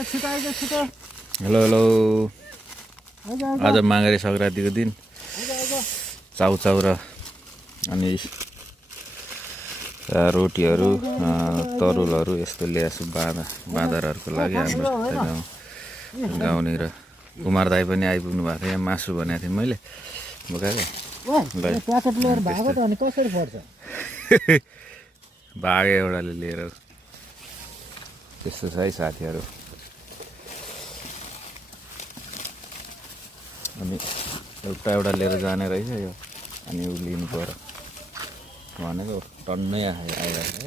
Hello hello आज माघे संक्रान्तिको दिन चाउचाउ र अनि रोटीहरू तरुलहरू यस्तो ल्याएको बाँदरहरूको लागि हाम्रो गाउने र कुमार दाई पनि आइपुग्नु भएको थियो। यहाँ मासु भनेको थिएँ मैले बोकाएको भाग एउटाले लिएर त्यस्तो छ है साथीहरू। अनि एउटा लिएर जाने रहेछ यो अनि उ लिनु पर्यो भनेको टन्नै आइरहेको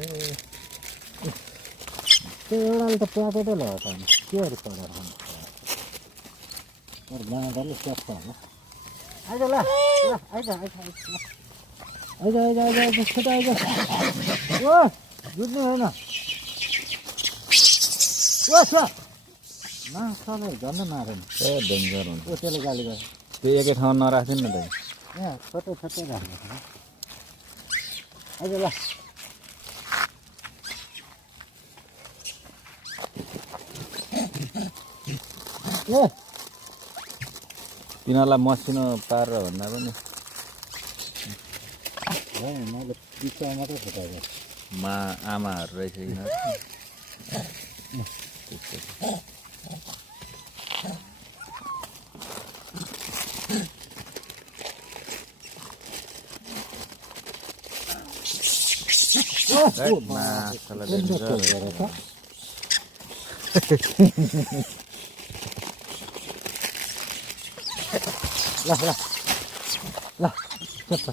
त्यो एउटाले त प्याकेटै लगाएको छैन केहरू परेर बाँदरले स्याहार्छ होला। आइज ल आइज छिटो आइज ओ बुझ्नु होइन माछाले झन्डै मारेन ए डेन्जर हुन्छ त्यसले गाली गर्छ। त्यो एकै ठाउँमा नराख्थ्यो नि त यहाँ छोटो राख्नु आइज ल ए तिनीहरूलाई मसिनो पारेर भन्दा पनि मैले बिचमा मात्रै फुटाएको आमाहरू रहेछ यिनीहरू। ल चप्पा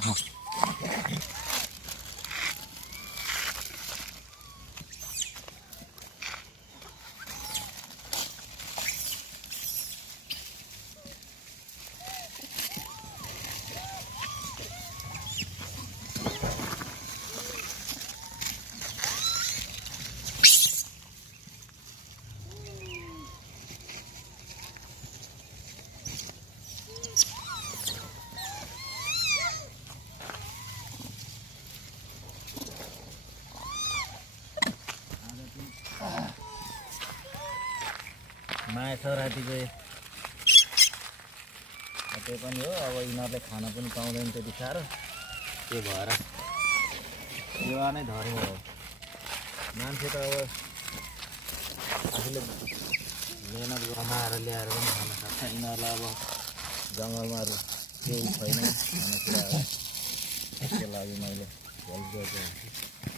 माया संक्रान्तिको त्यो पनि हो। अब यिनीहरूले खान पनि पाउँदैन त्यति साह्रो, त्यो भएर युवा नै धर्म हो। मान्छे त अब आफूले मेहनत कमाएर ल्याएर पनि खान सक्छ। यिनीहरूलाई अब जङ्गलमा केही छैन खानेकुरा हो, त्यसको लागि मैले हेल्प गरेको